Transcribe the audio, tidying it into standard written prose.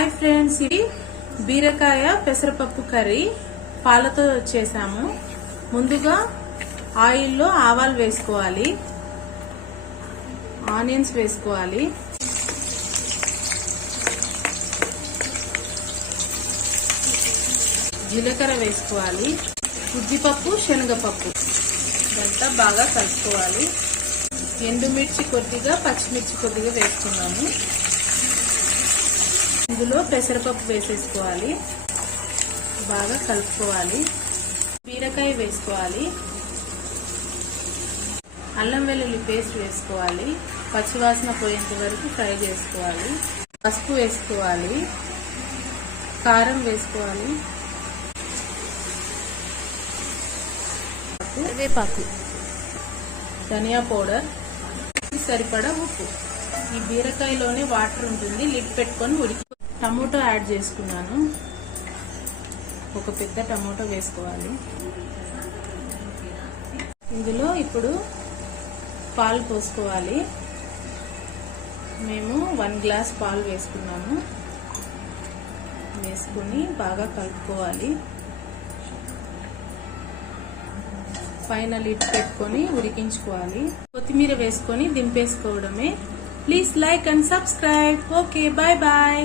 Hi friends, ఇది బీరకాయ పెసరపప్పు కర్రీ పాలతో చేసాము. ముందుగా ఆయిల్లో ఆవాలు వేసుకోవాలి, ఆనియన్స్ వేసుకోవాలి, జీలకర్ర వేసుకోవాలి, ఉద్దిపప్పు, శనగపప్పు ఇదంతా బాగా కలుపుకోవాలి. ఎండుమిర్చి కొద్దిగా, పచ్చిమిర్చి కొద్దిగా వేసుకున్నాము. ఇందులో పెసరపప్పు వేసేసుకోవాలి, బాగా కలుపుకోవాలి. బీరకాయ వేసుకోవాలి, అల్లం వెల్లుల్లి పేస్ట్ వేసుకోవాలి, పచ్చివాసన పోయేంత వరకు ఫ్రై చేసుకోవాలి. పసుపు వేసుకోవాలి, కారం వేసుకోవాలి, కరివేపాకు, ధనియా పౌడర్, సరిపడా ఉప్పు. ఈ బీరకాయలోనే వాటర్ ఉంటుంది, లిడ్ పెట్టుకొని ఉడికి. టమోటో యాడ్ చేసుకున్నాను, ఒక పెద్ద టమోటో వేసుకోవాలి. ఇందులో ఇప్పుడు పాలు పోసుకోవాలి. మేము 1 గ్లాస్ పాలు వేసుకున్నాము. వేసుకుని బాగా కలుపుకోవాలి. పైన లిడ్ పెట్టుకొని ఉడికించుకోవాలి. కొత్తిమీర వేసుకొని దింపేసుకోవడమే. Please like and subscribe. Okay, bye bye.